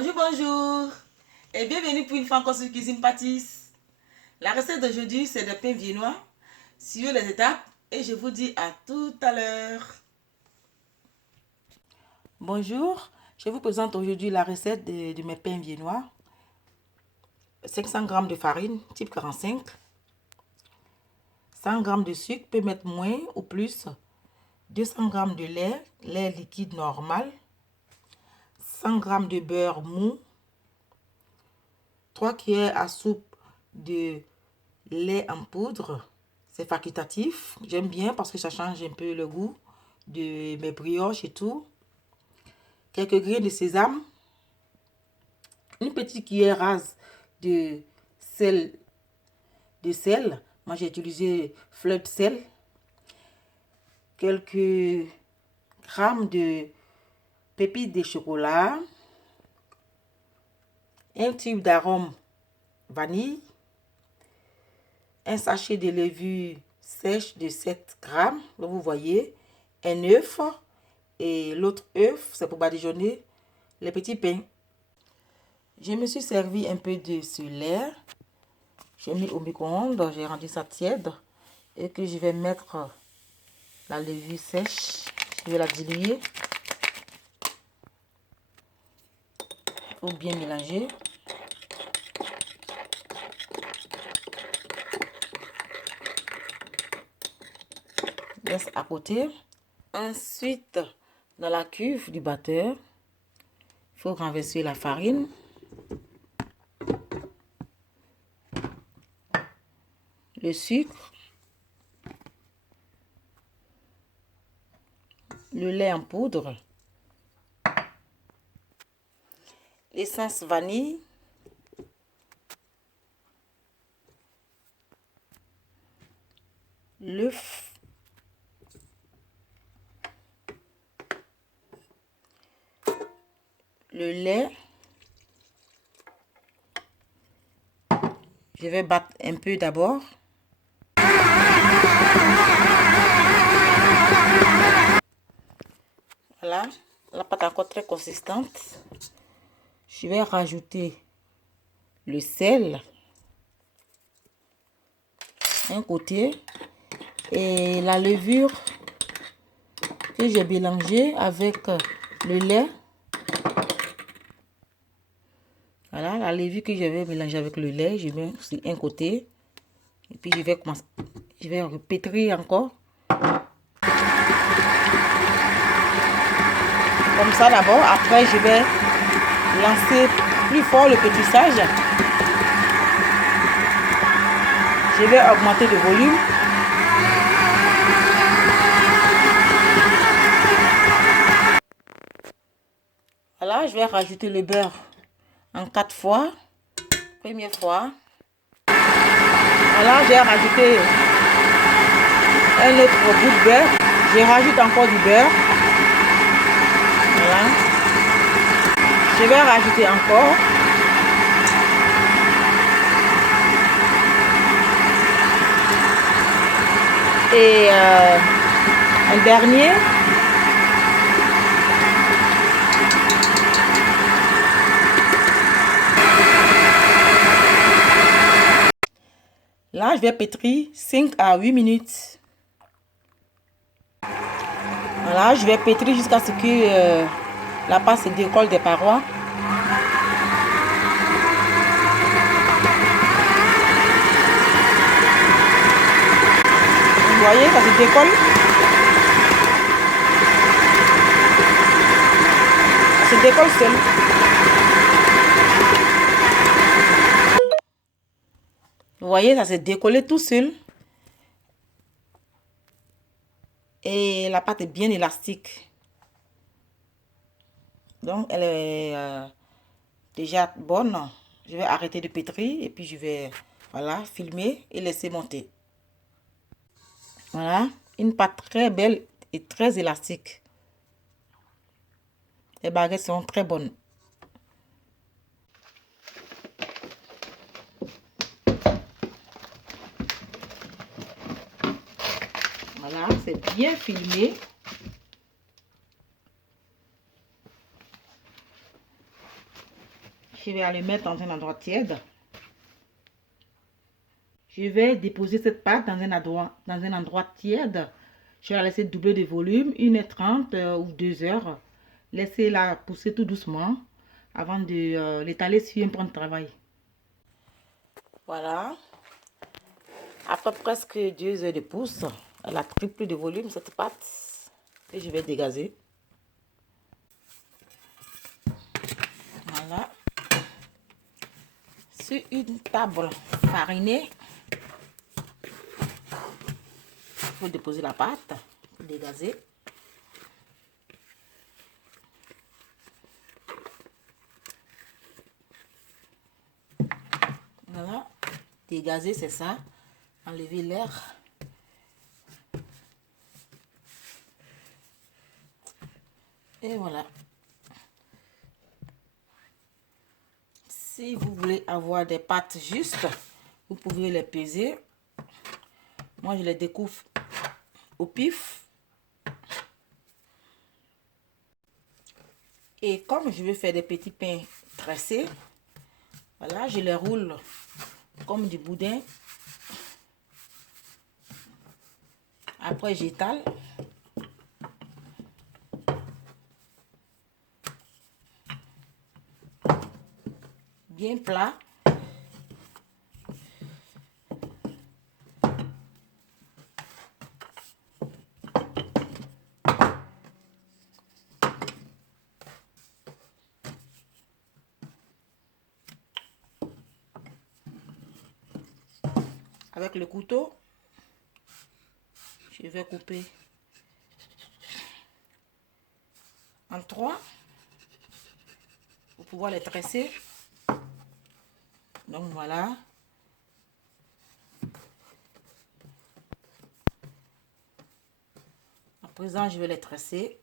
Bonjour, bonjour et bienvenue pour une fois encore sur Cuisine Pâtisse. La recette d'aujourd'hui, c'est des pains viennois. Suivez les étapes et je vous dis à tout à l'heure. Bonjour, je vous présente aujourd'hui la recette de mes pains viennois. 500 g de farine type 45, 100 g de sucre, peut mettre moins ou plus, 200 g de lait liquide normal, 100 g de beurre mou, 3 cuillères à soupe de lait en poudre. C'est facultatif. J'aime bien parce que ça change un peu le goût de mes brioches et tout. Quelques grains de sésame. Une petite cuillère rase de sel. Moi, j'ai utilisé fleur de sel. Quelques grammes de pépites de chocolat. Un tube d'arôme vanille. Un sachet de levure sèche de 7 grammes, donc vous voyez, un œuf, et l'autre œuf, c'est pour badigeonner les petits pains. Je me suis servi un peu de ce lait, j'ai mis au micro-ondes, j'ai rendu ça tiède, et que je vais mettre la levure sèche, je vais la diluer, pour bien mélanger. Laisse à côté. Ensuite, dans la cuve du batteur, il faut renverser la farine. Le sucre. Le lait en poudre. L'essence vanille. L'œuf. Le lait. Je vais battre un peu d'abord. Voilà, la pâte est encore très consistante. Je vais rajouter le sel. Un côté. Et la levure que j'ai mélangée avec le lait. Voilà, la levure que je vais mélanger avec le lait, je mets sur un côté. Et puis je vais repétrir encore. Comme ça d'abord. Après, je vais lancer plus fort le pétrissage. Je vais augmenter le volume. Voilà, je vais rajouter le beurre en 4 fois. Première fois. Voilà, j'ai rajouté un autre bout de beurre. Je rajoute encore du beurre. Voilà. Je vais rajouter encore. Et un dernier. Là, je vais pétrir 5 à 8 minutes. Voilà, je vais pétrir jusqu'à ce que la pâte se décolle des parois. Vous voyez, ça se décolle. Ça se décolle seul. Vous voyez, ça s'est décollé tout seul. Et la pâte est bien élastique. Donc, elle est déjà bonne. Je vais arrêter de pétrir et puis je vais, voilà, filmer et laisser monter. Voilà, une pâte très belle et très élastique. Les baguettes sont très bonnes. Voilà, c'est bien filmé. je vais aller mettre dans un endroit tiède. Je vais déposer cette pâte dans un endroit tiède. Je vais la laisser doubler de volume, 1h30 ou 2h. Laissez-la pousser tout doucement avant de l'étaler sur un plan de travail. Voilà. Après presque 2 heures de pousse, elle a triplé de volume cette pâte. Et je vais dégazer. Voilà. Sur une table farinée, il faut déposer la pâte pour dégazer. Voilà. Dégazer, c'est ça. Enlever l'air. Et voilà. Si vous voulez avoir des pâtes justes, vous pouvez les peser. Moi, je les découpe au pif. Et comme je veux faire des petits pains tressés, voilà, je les roule comme du boudin. Après, j'étale. Bien plat. Avec le couteau, je vais couper en 3 pour pouvoir les tresser. Donc voilà. À présent, je vais les tresser.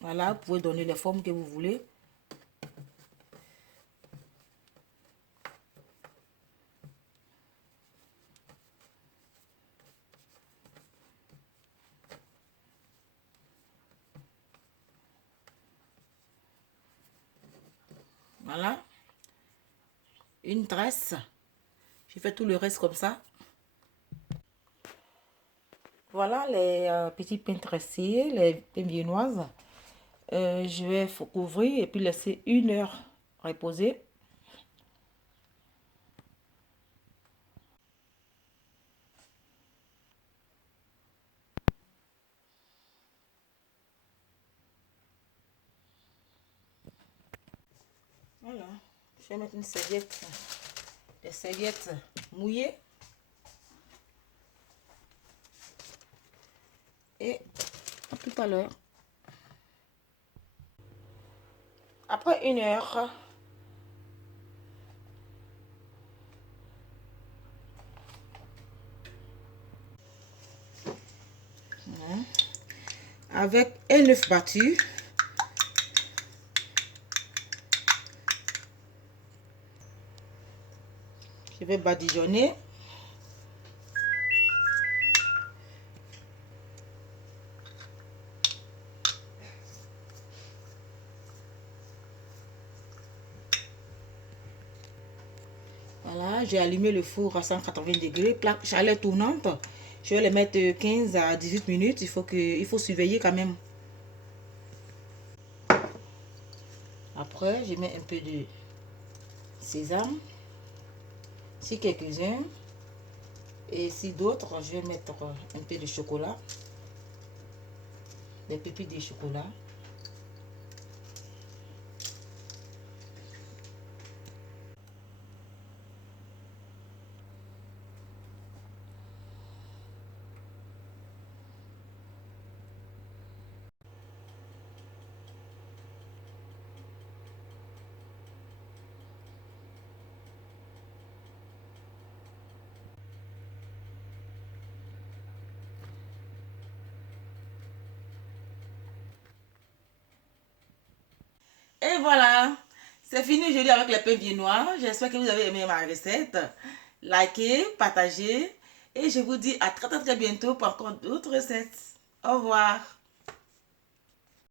Voilà, vous pouvez donner les formes que vous voulez. Voilà. Une tresse. Je fais tout le reste comme ça. Voilà les petits pains tressés, les pains viennoises. Je vais couvrir et puis laisser 1 heure reposer. Voilà. Je vais mettre une serviette, des serviettes mouillées. Et à tout à l'heure. Après 1 heure, avec un œuf battu, je vais badigeonner. Voilà, j'ai allumé le four à 180 degrés, plaque chaleur tournante. Je vais les mettre 15 à 18 minutes. Il faut surveiller quand même. Après, je mets un peu de sésame. Si quelques-uns. Et si d'autres, je vais mettre un peu de chocolat. Des pépites de chocolat. Et voilà, c'est fini aujourd'hui avec les pains viennois. J'espère que vous avez aimé ma recette. Likez, partagez et je vous dis à très bientôt pour encore d'autres recettes. Au revoir.